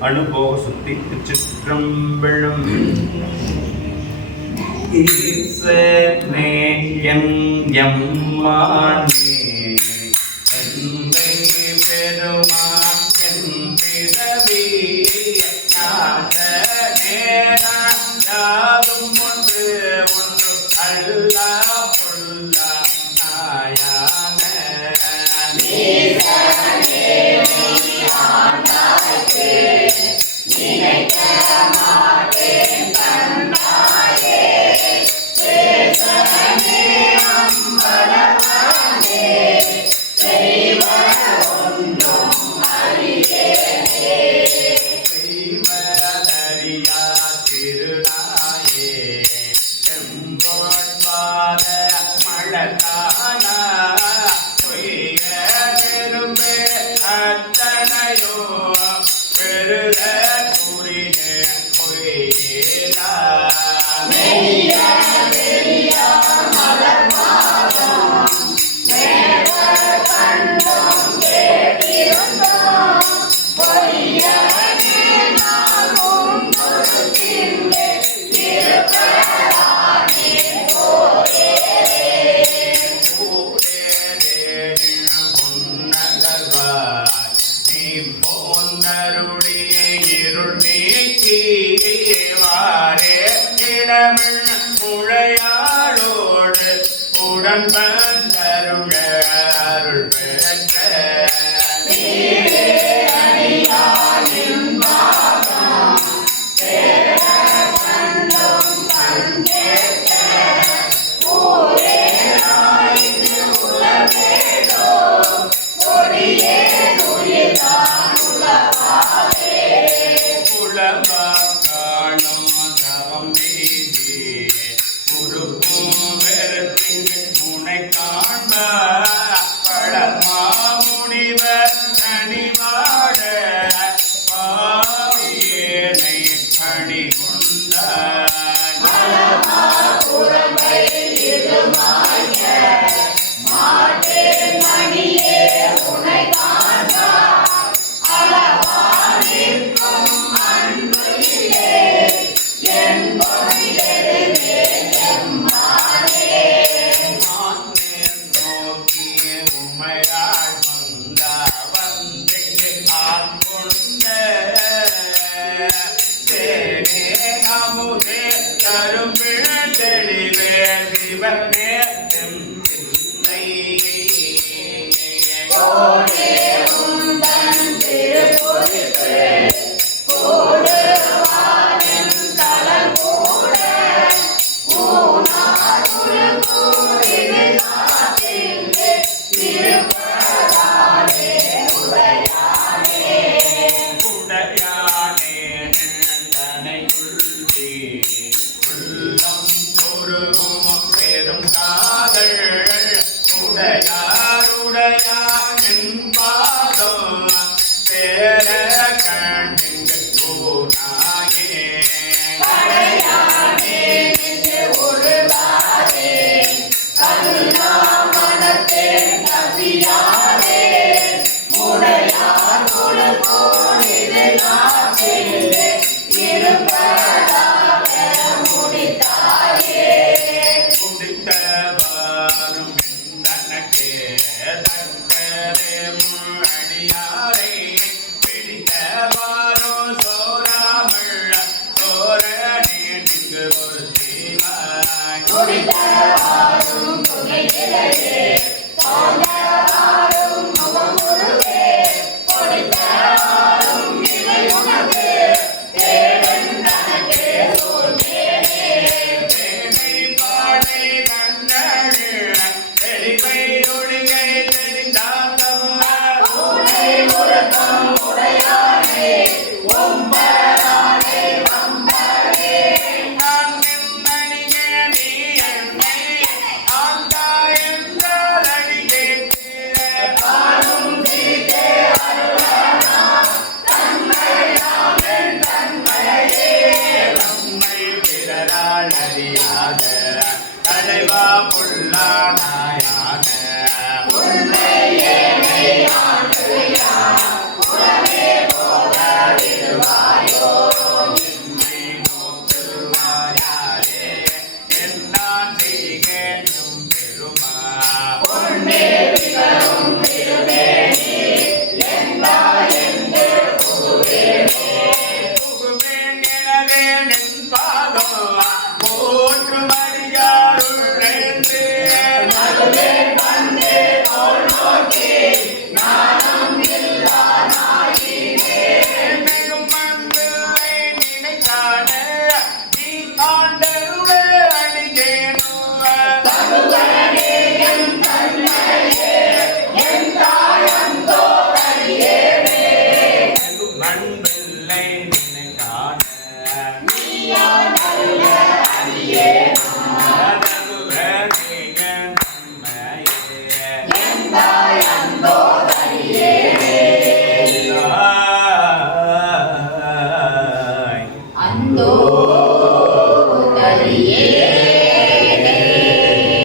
அனுபோக சுத்தி திருச்சிற்றம்பலம். ஈசனே எம்மானே எந்தை பெருமான் என்பிறவி நாதனே யாதும் ஒன்று ஒன்று அல்லா பொல்லா நாயான நினைக்க மாட்டேன் கண்டாயே தேசனே அம்பலமானே செய்வ ஒன்றும் அறியேனே செய்வதறியா திருநாயே செம்போன்பாத மழக்கானா பொய்ய நெரும்பே அத்தனையோ பெருத கூறினே பொய்யேலா மெய்ய வெறியா மலர்மாதம் மேவ கண்டோம் கேட்டிருந்தோம் பொய்யனே நாம் ஒன்றொருத்திலே திருப்பரானே போரேரே போரேரே உன்னதர்வாய் நீ போந்தருடைய இருள் நீக்கிவாரே இடமிழ் முழையாளோடு உடன் வந்தருள அருள் பெற்ற உலகே போக விடுவார் உன்னை நினை காண ரகுபதியின் தன்மையே அந்தோ தரியே